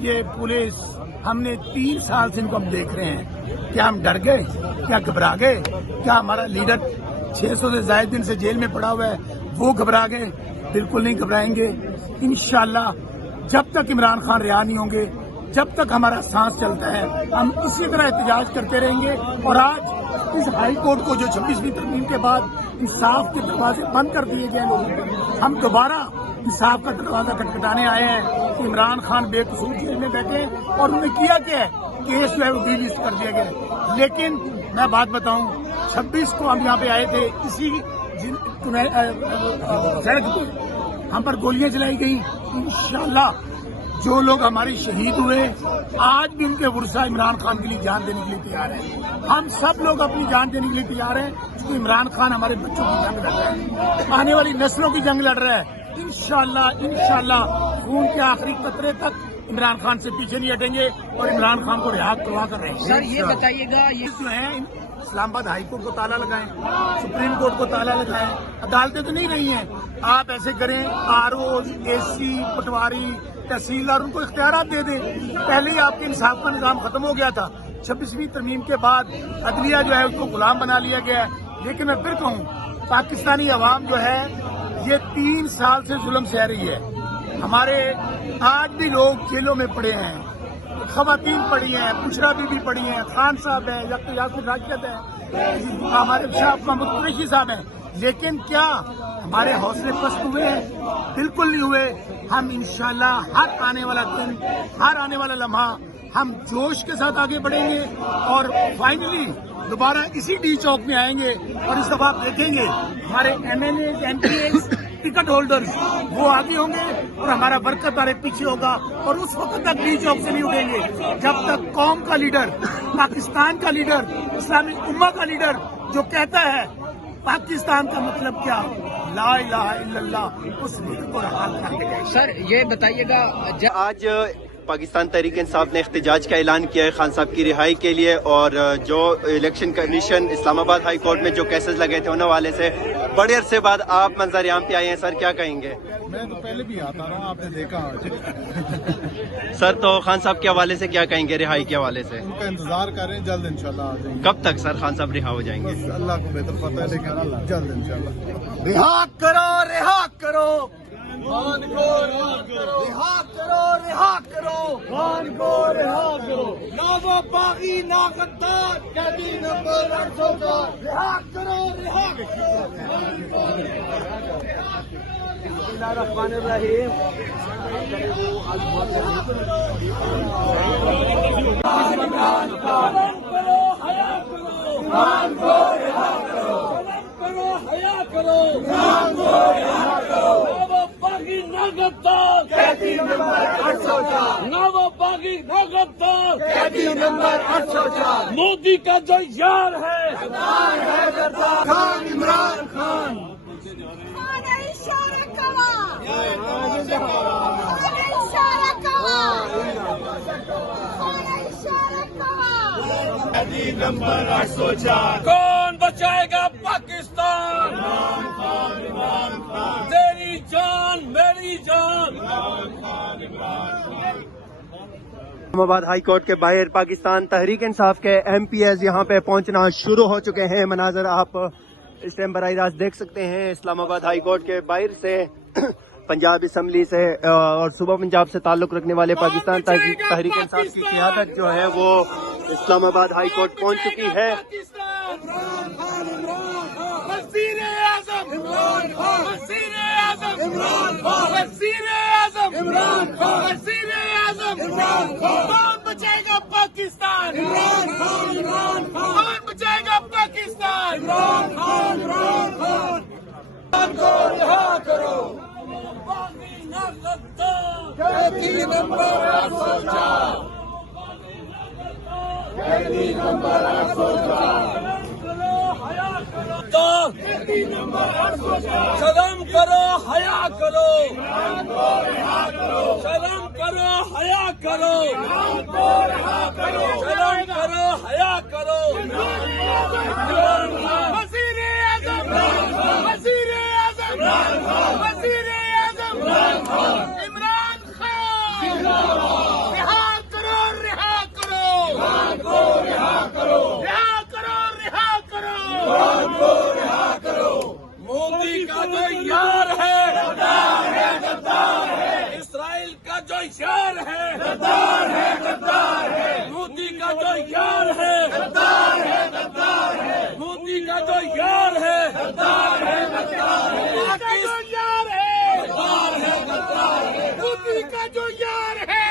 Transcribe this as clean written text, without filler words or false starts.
یہ پولیس ہم نے 3 سال سے ان کو ہم دیکھ رہے ہیں. کیا ہم ڈر گئے؟ کیا گھبرا گئے؟ کیا ہمارا لیڈر 600 سے زائد دن سے جیل میں پڑا ہوا ہے وہ گھبرا گئے؟ بالکل نہیں گھبرائیں گے. انشاءاللہ جب تک عمران خان رہا نہیں ہوں گے، جب تک ہمارا سانس چلتا ہے ہم اسی طرح احتجاج کرتے رہیں گے. اور آج اس ہائی کورٹ کو جو 26ویں ترمیم کے بعد انصاف کے دروازے بند کر دیے گئے لوگوں کو، ہم دوبارہ انصاف کا دروازہ کھٹکھٹانے آئے ہیں کہ عمران خان بے قصور جیل میں بیٹھے. اور انہوں نے کیا کیا ہے؟ کیس جو ہے وہ ڈی لسٹ کر دیا گیا. لیکن میں بات بتاؤں، 26 کو ہم یہاں پہ آئے تھے، اسی سڑک پہ ہم پر گولیاں چلائی گئی. انشاءاللہ جو لوگ ہمارے شہید ہوئے آج بھی ان کے ورثہ عمران خان کے لیے جان دینے کے لیے تیار ہیں. ہم سب لوگ اپنی جان دینے کے لیے تیار ہیں کیونکہ عمران خان ہمارے بچوں کی جنگ لڑ رہا ہے، آنے والی نسلوں کی جنگ لڑ رہا ہے. انشاءاللہ خون کے آخری قطرے تک عمران خان سے پیچھے نہیں ہٹیں گے اور عمران خان کو رہا کروا کر رہیں گے. سر یہ بتائیے گا، یہ جو ہے اسلام آباد ہائی کورٹ کو تالا لگائیں، سپریم کورٹ کو تالا لگائیں. عدالتیں تو نہیں رہی ہیں. آپ ایسے کریں، RO، AC، پٹواری، تحصیلدار ان کو اختیارات دے دیں. پہلے ہی آپ کے انصاف کا نظام ختم ہو گیا تھا. 26ویں ترمیم کے بعد عدلیہ جو ہے اس کو غلام بنا لیا گیا ہے. لیکن میں پھر کہوں، پاکستانی عوام جو ہے یہ 3 سال سے ظلم سہ رہی ہے. ہمارے آج بھی لوگ جیلوں میں پڑے ہیں، خواتین پڑی ہیں، بشرا بی بی پڑی ہیں، خان صاحب ہیں، یاسر راشد ہیں، ہمارے شاہ محمود قریشی صاحب ہیں. لیکن کیا ہمارے حوصلے پست ہوئے ہیں؟ بالکل نہیں ہوئے. ہم انشاءاللہ ہر آنے والا دن، ہر آنے والا لمحہ ہم جوش کے ساتھ آگے بڑھیں گے اور فائنلی دوبارہ اسی ڈی چوک میں آئیں گے. اور اس دفعہ آپ دیکھیں گے ہمارے MLA MPs ٹکٹ ہولڈرز وہ آگے ہوں گے اور ہمارا برکت والے پیچھے ہوگا. اور اس وقت تک ڈی چوک سے نہیں اٹھیں گے جب تک قوم کا لیڈر، پاکستان کا لیڈر، اسلامی امہ کا لیڈر جو کہتا ہے پاکستان کا مطلب کیا، لا الہ الا اللہ، اس لیڈر کو حال کر کے. سر یہ بتائیے گا، آج پاکستان تحریک انصاف نے احتجاج کا اعلان کیا ہے خان صاحب کی رہائی کے لیے، اور جو الیکشن کمیشن اسلام آباد ہائی کورٹ میں جو کیسز لگے تھے ان حوالے سے بڑے عرصے بعد آپ منظر عام پہ آئے ہیں. سر کیا کہیں گے؟ میں تو پہلے بھی آتا رہا، آپ نے دیکھا. سر تو خان صاحب کے حوالے سے کیا کہیں گے؟ رہائی کے حوالے سے ان کا انتظار کریں، جلد انشاءاللہ آ جائیں گے. کب تک سر خان صاحب رہا ہو جائیں گے؟ بس اللہ کو بہتر پتہ ہے، لیکن جلد انشاءاللہ. رہا کرو، رہا کرو، خان کو رہا کرو، رہا کرو، رہا کرو، خان کو رہا کرو. نہ وہ باغی نہ غدار، قیدی نمبر 804، رہا کرو، رہا کرو. بسم اللہ الرحمن الرحیم. خان کو رہا کرو، کرو حیا کرو، خان کو رہا کرو. نہ وہ باغی نہ غدار، قیدی نمبر 804، نہ وہ باغی نہ غدار، قیدی نمبر 804. مودی کا جو یار ہے خان عمران خان. نمبر 804. کون بچائے گا پاکستان؟ تیری جان میری جان. اسلام آباد ہائی کورٹ کے باہر پاکستان تحریک انصاف کے MPs یہاں پہ پہنچنا شروع ہو چکے ہیں. مناظر آپ اس ٹائم براہ راست دیکھ سکتے ہیں اسلام آباد ہائی کورٹ کے باہر سے. پنجاب اسمبلی سے اور صوبہ پنجاب سے تعلق رکھنے والے پاکستان تحریک انصاف کی قیادت جو ہے وہ اسلام آباد ہائی کورٹ پہنچ چکی ہے. وزیر اعظم عمران خان، وزیر اعظم عمران خان، وزیر اعظم عمران خان، وزیر اعظم عمران خان. کون بچائے گا پاکستان؟ عمران خان، عمران خان. کون بچائے گا پاکستان؟ عمران خان، عمران خان. خان کو رہا کرو، باغی نہ غدار، قیدی نمبر 804، قیدی نمبر 804. سلام کرو، حیا کرو، سلام کرو، حیا کرو، سلام کرو، حیا کرو. وزیر اعظم، وزیر اعظم، وزیر اعظم عمران خان. جو یار ہے اسرائیل کا جو یار ہے مودی کا جو یار ہے مودی کا جو یار ہے مودی کا جو یار ہے